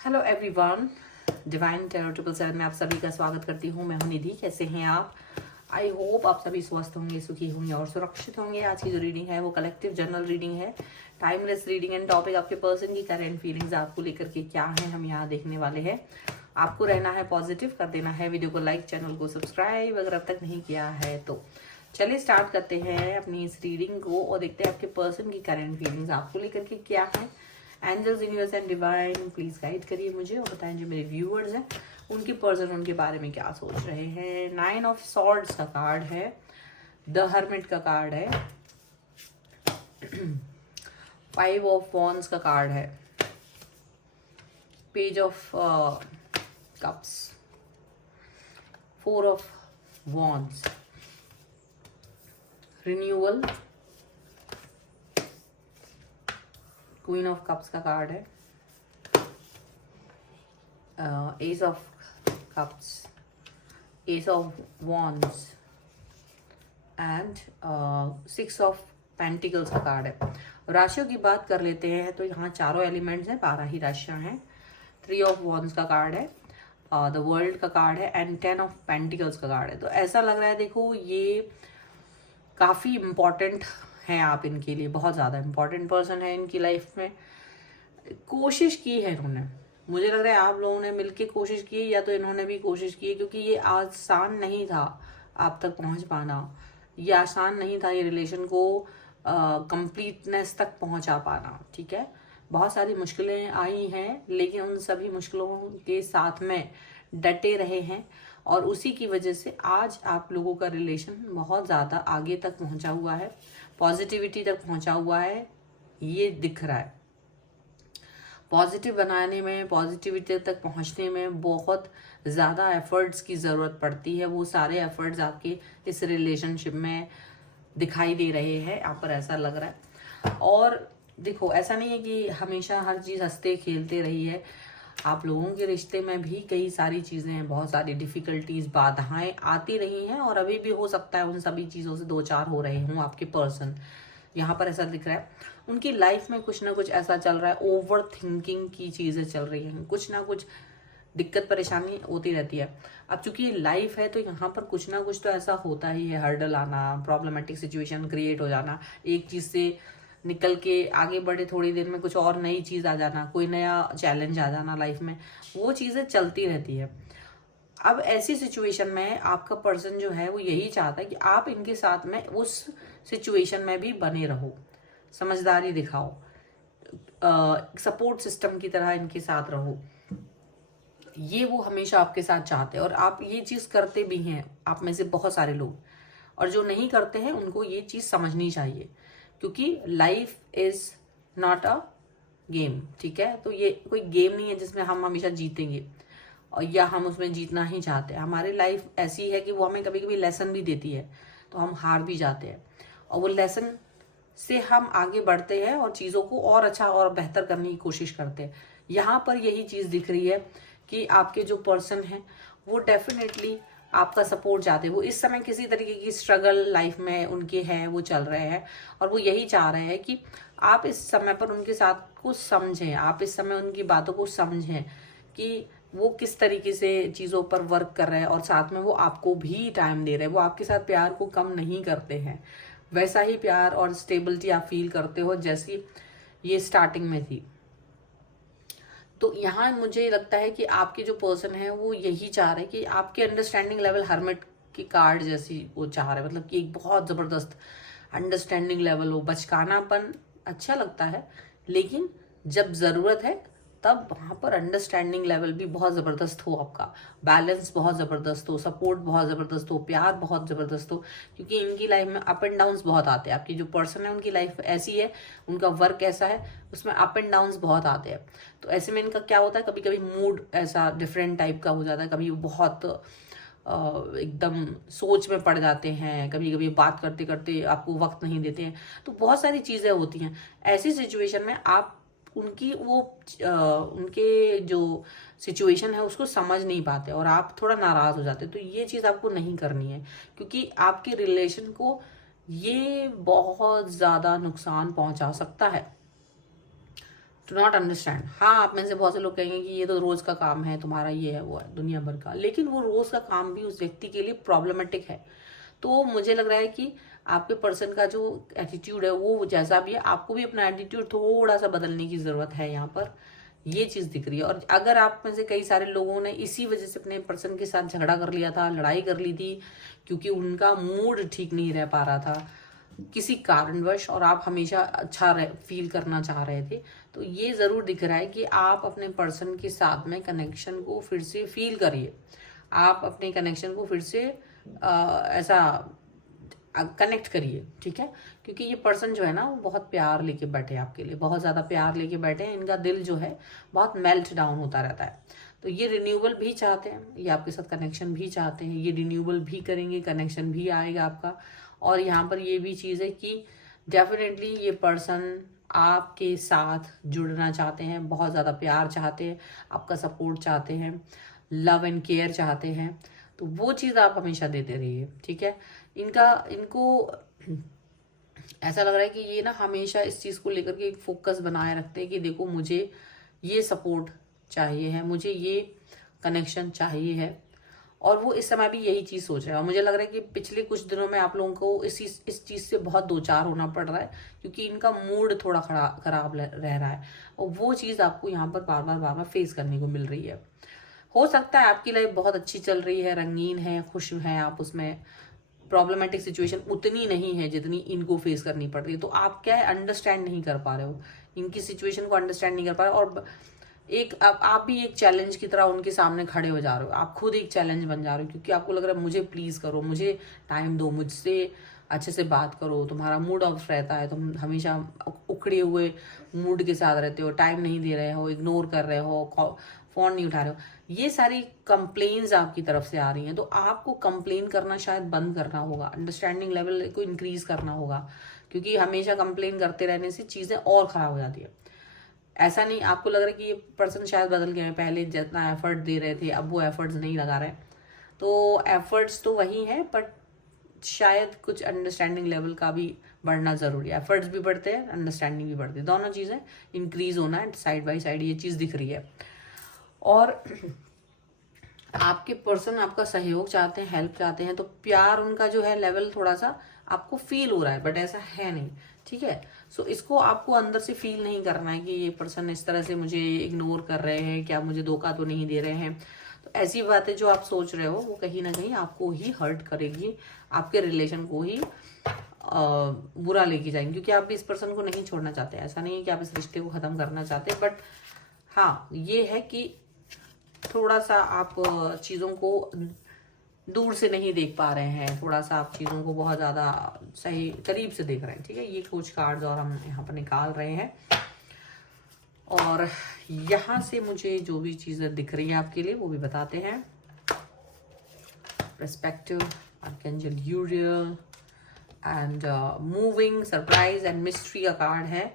Hello everyone, divine tarot 777 में आप सभी का स्वागत करती हूँ। मैं हूँ निधि। कैसे हैं आप? आई होप आप सभी स्वस्थ होंगे, सुखी होंगे और सुरक्षित होंगे। आज की जो रीडिंग है वो कलेक्टिव जनरल रीडिंग है, टाइमलेस रीडिंग एंड टॉपिक आपके पर्सन की करंट फीलिंग्स आपको लेकर के क्या है हम यहाँ देखने वाले हैं। आपको रहना है पॉजिटिव, कर देना है वीडियो को लाइक, चैनल को सब्सक्राइब अगर अब तक नहीं किया है तो। चलिए स्टार्ट करते हैं अपनी इस रीडिंग को और देखते हैं आपके पर्सन की करंट फीलिंग्स आपको लेकर के क्या है। Angels, universe and divine please guide करिए मुझे और बताएं जो मेरे व्यूअर्स हैं उनके पर्सन उनके बारे में क्या सोच रहे हैं। 9 ऑफ सॉर्ड्स का कार्ड है, द हर्मिट का कार्ड है, 5 ऑफ वॉन्ड्स का कार्ड है, page of cups, 4 of wands, renewal, queen of cups का कार्ड है, S of cups, S of wands and 6 of pentacles का कार्ड है। राशियों की बात कर लेते हैं तो यहाँ चारों एलिमेंट्स हैं, 12 ही राशियां हैं। 3 ऑफ वॉन्ड्स का कार्ड है, द वर्ल्ड का कार्ड है एंड 10 ऑफ पेंटिकल्स का कार्ड है। तो ऐसा लग रहा है, देखो ये काफ़ी इम्पॉर्टेंट हैं आप इनके लिए, बहुत ज़्यादा इम्पॉर्टेंट पर्सन है इनकी लाइफ में। कोशिश की है इन्होंने, मुझे लग रहा है आप लोगों ने मिलके कोशिश की या तो इन्होंने भी कोशिश की, क्योंकि ये आसान नहीं था आप तक पहुंच पाना। ये आसान नहीं था ये रिलेशन को कंप्लीटनेस तक पहुंचा पाना। ठीक है, बहुत सारी मुश्किलें आई हैं लेकिन उन सभी मुश्किलों के साथ में डटे रहे हैं और उसी की वजह से आज आप लोगों का रिलेशन बहुत ज़्यादा आगे तक पहुंचा हुआ है, पॉजिटिविटी तक पहुंचा हुआ है, ये दिख रहा है। पॉजिटिव बनाने में, पॉजिटिविटी तक पहुंचने में बहुत ज़्यादा एफर्ट्स की ज़रूरत पड़ती है। वो सारे एफर्ट्स आपके इस रिलेशनशिप में दिखाई दे रहे हैं, यहाँ पर ऐसा लग रहा है। और देखो, ऐसा नहीं है कि हमेशा हर चीज़ हंसते खेलते रही है। आप लोगों के रिश्ते में भी कई सारी चीज़ें हैं, बहुत सारी डिफ़िकल्टीज, बाधाएं आती रही हैं और अभी भी हो सकता है उन सभी चीज़ों से दो चार हो रहे हों आपके पर्सन। यहाँ पर ऐसा दिख रहा है उनकी लाइफ में कुछ ना कुछ ऐसा चल रहा है, ओवर थिंकिंग की चीज़ें चल रही हैं, कुछ ना कुछ दिक्कत परेशानी होती रहती है। अब चूंकि ये लाइफ है तो यहाँ पर कुछ ना कुछ तो ऐसा होता ही है, हर्डल आना, प्रॉब्लमेटिक सिचुएशन क्रिएट हो जाना, एक चीज़ से निकल के आगे बढ़े थोड़ी देर में कुछ और नई चीज़ आ जाना, कोई नया चैलेंज आ जाना लाइफ में, वो चीज़ें चलती रहती है। अब ऐसी सिचुएशन में आपका पर्सन जो है वो यही चाहता है कि आप इनके साथ में उस सिचुएशन में भी बने रहो, समझदारी दिखाओ, सपोर्ट सिस्टम की तरह इनके साथ रहो। ये वो हमेशा आपके साथ चाहते हैं और आप ये चीज़ करते भी हैं, आप में से बहुत सारे लोग। और जो नहीं करते हैं उनको ये चीज़ समझनी चाहिए, क्योंकि life is not a game. ठीक है, तो ये कोई गेम नहीं है जिसमें हम हमेशा जीतेंगे और या हम उसमें जीतना ही चाहते हैं। हमारी लाइफ ऐसी है कि वो हमें कभी कभी लेसन भी देती है, तो हम हार भी जाते हैं और वो लेसन से हम आगे बढ़ते हैं और चीज़ों को और अच्छा और बेहतर करने की कोशिश करते हैं। यहाँ पर यही चीज़ दिख रही है कि आपके जो पर्सन हैं वो डेफिनेटली आपका सपोर्ट चाहते हैं। वो इस समय किसी तरीके की स्ट्रगल लाइफ में उनके हैं, वो चल रहे हैं और वो यही चाह रहे हैं कि आप इस समय पर उनके साथ को समझें, आप इस समय उनकी बातों को समझें कि वो किस तरीके से चीज़ों पर वर्क कर रहे हैं और साथ में वो आपको भी टाइम दे रहे हैं। वो आपके साथ प्यार को कम नहीं करते हैं, वैसा ही प्यार और स्टेबिलिटी आप फील करते हो जैसी ये स्टार्टिंग में थी। तो यहाँ मुझे लगता है कि आपके जो पर्सन है वो यही चाह रहे हैं कि आपके अंडरस्टैंडिंग लेवल हर्मिट की कार्ड जैसी वो चाह रहे हैं, मतलब कि एक बहुत ज़बरदस्त अंडरस्टैंडिंग लेवल हो। बचकानापन अच्छा लगता है लेकिन जब ज़रूरत है तब वहाँ पर अंडरस्टैंडिंग लेवल भी बहुत ज़बरदस्त हो, आपका बैलेंस बहुत ज़बरदस्त हो, सपोर्ट बहुत ज़बरदस्त हो, प्यार बहुत ज़बरदस्त हो। क्योंकि इनकी लाइफ में अप एंड डाउन्स बहुत आते हैं। आपकी जो पर्सन है उनकी लाइफ ऐसी है, उनका वर्क ऐसा है, उसमें अप एंड डाउन्स बहुत आते हैं। तो ऐसे में इनका क्या होता है, कभी कभी मूड ऐसा डिफरेंट टाइप का हो जाता है, कभी बहुत एकदम सोच में पड़ जाते हैं, कभी कभी बात करते करते आपको वक्त नहीं देते हैं। तो बहुत सारी चीज़ें होती हैं। ऐसी सिचुएशन में आप उनकी वो उनके जो सिचुएशन है उसको समझ नहीं पाते और आप थोड़ा नाराज हो जाते। तो ये चीज़ आपको नहीं करनी है, क्योंकि आपके रिलेशन को ये बहुत ज़्यादा नुकसान पहुंचा सकता है। To not understand. हाँ, आप में से बहुत से लोग कहेंगे कि ये तो रोज का काम है तुम्हारा, ये है वो है दुनिया भर का, लेकिन वो रोज का काम भी उस व्यक्ति के लिए प्रॉब्लमेटिक है। तो मुझे लग रहा है कि आपके पर्सन का जो एटीट्यूड है वो जैसा भी है, आपको भी अपना एटीट्यूड थोड़ा सा बदलने की जरूरत है यहाँ पर, ये चीज दिख रही है। और अगर आप में से कई सारे लोगों ने इसी वजह से अपने पर्सन के साथ झगड़ा कर लिया था, लड़ाई कर ली थी, क्योंकि उनका मूड ठीक नहीं रह पा रहा था किसी कारणवश, और आप हमेशा अच्छा फील करना चाह रहे थे, तो ये जरूर दिख रहा है कि आप अपने पर्सन के साथ में कनेक्शन को फिर से फील करिए। आप अपने कनेक्शन को फिर से ऐसा कनेक्ट करिए, ठीक है। क्योंकि ये पर्सन जो है ना वो बहुत प्यार लेके बैठे हैं आपके लिए, बहुत ज़्यादा प्यार लेके बैठे हैं। इनका दिल जो है बहुत मेल्ट डाउन होता रहता है। तो ये रिन्यूअल भी चाहते हैं, ये आपके साथ कनेक्शन भी चाहते हैं, ये रिन्यूअल भी करेंगे, कनेक्शन भी आएगा आपका। और यहाँ पर ये भी चीज़ है कि डेफिनेटली ये पर्सन आपके साथ जुड़ना चाहते हैं, बहुत ज़्यादा प्यार चाहते हैं, आपका सपोर्ट चाहते हैं, लव एंड केयर चाहते हैं। तो वो चीज़ आप हमेशा देते रहिए, ठीक है। इनको ऐसा लग रहा है कि ये ना हमेशा इस चीज़ को लेकर के एक फोकस बनाए रखते हैं कि देखो मुझे ये सपोर्ट चाहिए है, मुझे ये कनेक्शन चाहिए है, और वो इस समय भी यही चीज़ सोच रहे हैं। और मुझे लग रहा है कि पिछले कुछ दिनों में आप लोगों को इस चीज़ से बहुत दो चार होना पड़ रहा है, क्योंकि इनका मूड थोड़ा खराब रह रहा है, और वो चीज़ आपको यहाँ पर बार बार फेस करने को मिल रही है। हो सकता है आपकी लाइफ बहुत अच्छी चल रही है, रंगीन है, खुश हैं आप, उसमें प्रॉब्लमेटिक सिचुएशन उतनी नहीं है जितनी इनको फेस करनी पड़ रही है। तो आप क्या है, अंडरस्टैंड नहीं कर पा रहे हो, इनकी सिचुएशन को अंडरस्टैंड नहीं कर पा रहे हो, और आप भी एक चैलेंज की तरह उनके सामने खड़े हो जा रहे हो। आप खुद एक चैलेंज बन जा रहे हो, क्योंकि आपको लग रहा है मुझे प्लीज करो, मुझे टाइम दो, मुझसे अच्छे से बात करो। तुम्हारा मूड ऑफ रहता है, तुम हमेशा उखड़े हुए मूड के साथ रहते हो, टाइम नहीं दे रहे हो, इग्नोर कर रहे हो, फोन नहीं उठा रहे हो। ये सारी कंप्लेन्स आपकी तरफ से आ रही हैं। तो आपको कंप्लेन करना शायद बंद करना होगा, अंडरस्टैंडिंग लेवल को इंक्रीज करना होगा, क्योंकि हमेशा कंप्लेन करते रहने से चीजें और खराब हो जाती है। ऐसा नहीं, आपको लग रहा है कि ये पर्सन शायद बदल गए हैं, पहले जितना एफर्ट दे रहे थे अब वो एफर्ट्स नहीं लगा रहे, तो एफर्ट्स तो वही है, बट शायद कुछ अंडरस्टैंडिंग लेवल का भी बढ़ना जरूरी है। एफर्ट्स भी बढ़ते हैं, अंडरस्टैंडिंग भी बढ़ती है, दोनों चीजें इंक्रीज होना है साइड बाय साइड, ये चीज दिख रही है। और आपके पर्सन आपका सहयोग चाहते हैं, हेल्प चाहते हैं, तो प्यार उनका जो है लेवल थोड़ा सा आपको फील हो रहा है, बट ऐसा है नहीं, ठीक है। सो इसको आपको अंदर से फील नहीं करना है कि ये पर्सन इस तरह से मुझे इग्नोर कर रहे हैं, क्या मुझे धोखा तो नहीं दे रहे हैं। तो ऐसी बातें जो आप सोच रहे हो वो कहीं ना कहीं आपको ही हर्ट करेगी, आपके रिलेशन को ही बुरा लेके जाएंगे, क्योंकि आप भी इस पर्सन को नहीं छोड़ना चाहते। ऐसा नहीं है कि आप इस रिश्ते को खत्म करना चाहते, बट हाँ ये है कि थोड़ा सा आप चीज़ों को दूर से नहीं देख पा रहे हैं, थोड़ा सा आप चीज़ों को बहुत ज़्यादा सही करीब से देख रहे हैं, ठीक है। ये कुछ कार्ड्स और हम यहाँ पर निकाल रहे हैं, और यहाँ से मुझे जो भी चीज़ें दिख रही हैं आपके लिए वो भी बताते हैं। Perspective, archangel यूरियल and moving, surprise and mystery का कार्ड है।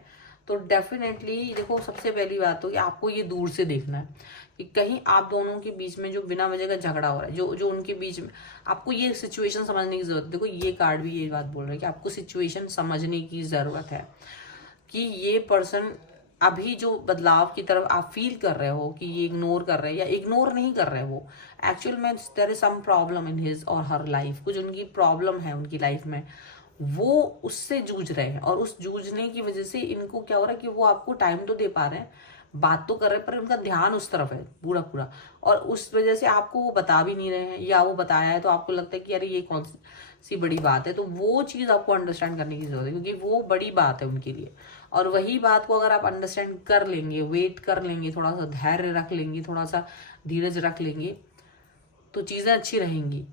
तो डेफिनेटली देखो, सबसे पहली बात तो कि आपको ये दूर से देखना है कि कहीं आप दोनों के बीच में जो बिना वजह का झगड़ा हो रहा है, जो उनके बीच में, आपको ये सिचुएशन समझने की जरूरत है। देखो ये कार्ड भी ये बात बोल रहा है कि आपको सिचुएशन समझने की जरूरत है कि ये पर्सन अभी जो बदलाव की तरफ आप फील कर रहे हो कि ये इग्नोर कर रहे हैं, या इग्नोर नहीं कर रहे वो एक्चुअल में there is some problem in his or her life, कुछ उनकी प्रॉब्लम है उनकी लाइफ में, वो उससे जूझ रहे हैं। और उस जूझने की वजह से इनको क्या हो रहा है कि वो आपको टाइम तो दे पा रहे हैं, बात तो कर रहे हैं, पर उनका ध्यान उस तरफ है पूरा पूरा, और उस वजह से आपको वो बता भी नहीं रहे हैं, या वो बताया है तो आपको लगता है कि अरे ये कौन सी बड़ी बात है। तो वो चीज़ आपको अंडरस्टैंड करने की जरूरत है, क्योंकि वो बड़ी बात है उनके लिए। और वही बात को अगर आप अंडरस्टैंड कर लेंगे, वेट कर लेंगे, थोड़ा सा धैर्य रख लेंगे, थोड़ा सा धीरज रख लेंगे, तो चीज़ें अच्छी रहेंगी।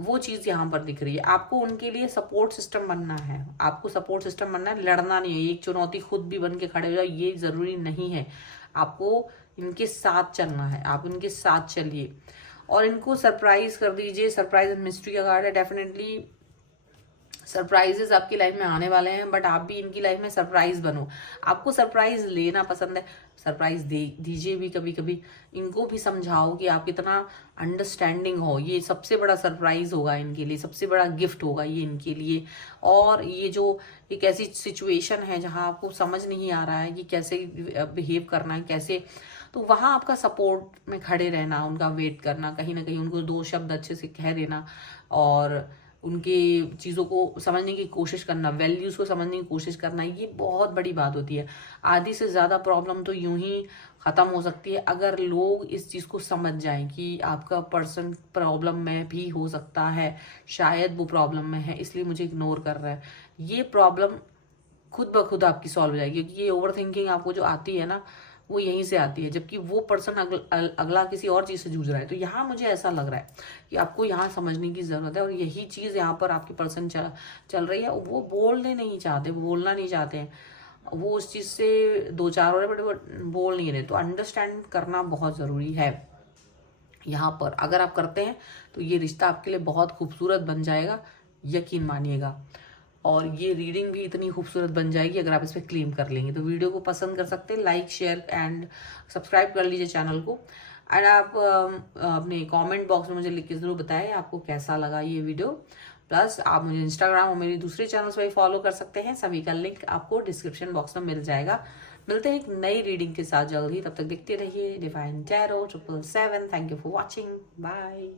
वो चीज़ यहाँ पर दिख रही है। आपको उनके लिए सपोर्ट सिस्टम बनना है, आपको सपोर्ट सिस्टम बनना है, लड़ना नहीं है। एक चुनौती खुद भी बन के खड़े हो जाओ ये जरूरी नहीं है, आपको इनके साथ चलना है, आप इनके साथ चलिए और इनको सरप्राइज कर दीजिए। सरप्राइज एंड मिस्ट्री का कार्ड है। डेफिनेटली सरप्राइजेस आपकी लाइफ में आने वाले हैं, बट आप भी इनकी लाइफ में सरप्राइज बनो। आपको सरप्राइज लेना पसंद है, सरप्राइज दीजिए भी कभी कभी। इनको भी समझाओ कि आप कितना अंडरस्टैंडिंग हो। ये सबसे बड़ा सरप्राइज होगा इनके लिए, सबसे बड़ा गिफ्ट होगा ये इनके लिए। और ये जो एक ऐसी सिचुएशन है जहां आपको समझ नहीं आ रहा है कि कैसे बिहेव करना है, कैसे, तो वहां आपका सपोर्ट में खड़े रहना, उनका वेट करना, कहीं ना कहीं उनको 2 शब्द अच्छे से कह देना और उनकी चीज़ों को समझने की कोशिश करना, वैल्यूज़ को समझने की कोशिश करना, ये बहुत बड़ी बात होती है। आधी से ज़्यादा प्रॉब्लम तो यूं ही ख़त्म हो सकती है अगर लोग इस चीज़ को समझ जाएं कि आपका पर्सन प्रॉब्लम में भी हो सकता है, शायद वो प्रॉब्लम में है इसलिए मुझे इग्नोर कर रहा है। ये प्रॉब्लम खुद ब खुद आपकी सॉल्व हो जाएगी, क्योंकि ये ओवर थिंकिंग आपको जो आती है ना, वो यहीं से आती है, जबकि वो पर्सन अगला किसी और चीज से जूझ रहा है। तो यहाँ मुझे ऐसा लग रहा है कि आपको यहाँ समझने की जरूरत है, और यही चीज यहाँ पर आपके पर्सन चल रही है। वो बोलने नहीं चाहते, वो बोलना नहीं चाहते हैं, वो उस चीज से 2-4 हो रहे, बट वो बोल नहीं रहे। तो अंडरस्टैंड करना बहुत जरूरी है यहाँ पर। अगर आप करते हैं तो ये रिश्ता आपके लिए बहुत खूबसूरत बन जाएगा, यकीन मानिएगा। और ये रीडिंग भी इतनी खूबसूरत बन जाएगी अगर आप इस पर क्लेम कर लेंगे। तो वीडियो को पसंद कर सकते हैं, लाइक शेयर एंड सब्सक्राइब कर लीजिए चैनल को। एंड आप अपने कमेंट बॉक्स में मुझे लिख के जरूर बताएं आपको कैसा लगा ये वीडियो। प्लस आप मुझे इंस्टाग्राम और मेरे दूसरे चैनल्स पर भी फॉलो कर सकते हैं, सभी का लिंक आपको डिस्क्रिप्शन बॉक्स में मिल जाएगा। मिलते हैं एक नई रीडिंग के साथ जल्द ही, तब तक देखते रहिए divine tarot 777। Thank you for watching, bye.